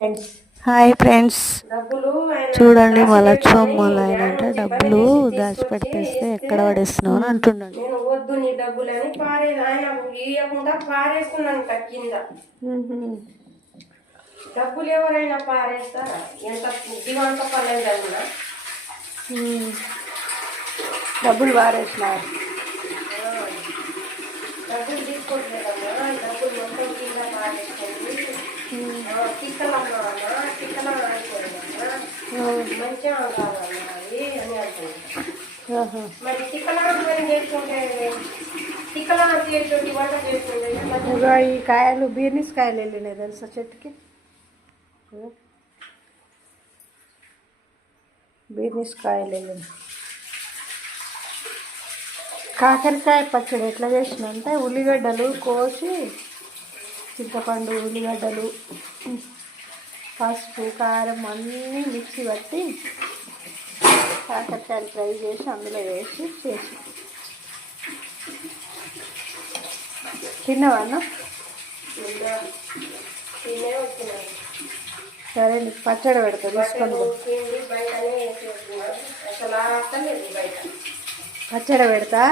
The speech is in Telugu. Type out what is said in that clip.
ఫ్రెండ్స్ హాయ్ ఫ్రెండ్స్, డబ్బులు ఆయన చూడండి మా దాచిపెట్టుకొని లక్ష్మమ్మ ఆయన బ్యాంక్ అంటే నుంచి పని డబ్బులు చేసి తీసుకొచ్చి దాచిపెడితేస్తే ఇస్తే ఎక్కడ పడేస్తున్నావు అని అంటున్నాడు. నేను వద్దు నీ డబ్బులని ఆయన ఇవ్వకుండా పారేస్తున్నాను కింద. డబ్బులు ఎవరైనా పారేస్తారా? ఎంత దివంత పర్లేదన్నా డబ్బులు పారేసినారు. డబ్బులు తీసుకోవట్లేదమ్మా, డబ్బులు మొత్తం కింద పారేస్తుంది. టిక్కలమ్మా టిక్కల అయిపోయిందమ్మా, మంచిగా కాదమ్మా అది అని అంటున్నాను. మరి టిక్కల పని చేసుకుంటే టిక్కల చేసేటి వంట చేసుకుంటే ఈ కాయలు బీర్నిస్ కాయలు వెళ్ళినాయి తెలుసా చెట్టుకి. బీర్నిస్ కాయలు వెళ్ళినాయి. కాకరకాయ పచ్చడి ఎట్లా చేసిన అంటే ఉల్లిగడ్డలు కోసి చింతపండు ఉల్లిగడ్డలు పసుపు కారం అన్నీ మిక్సీ పట్టి కాకరకాయలు ఫ్రై చేసి అందులో వేసి చేసి తిన్నవన్నా. తినే వచ్చినాయి. సరే నీకు పచ్చడి పెడతా తీసుకొని బయటనే వేసేస్తున్నాను, అసలు అక్కర్లేదు బయట పచ్చడి పెడతా.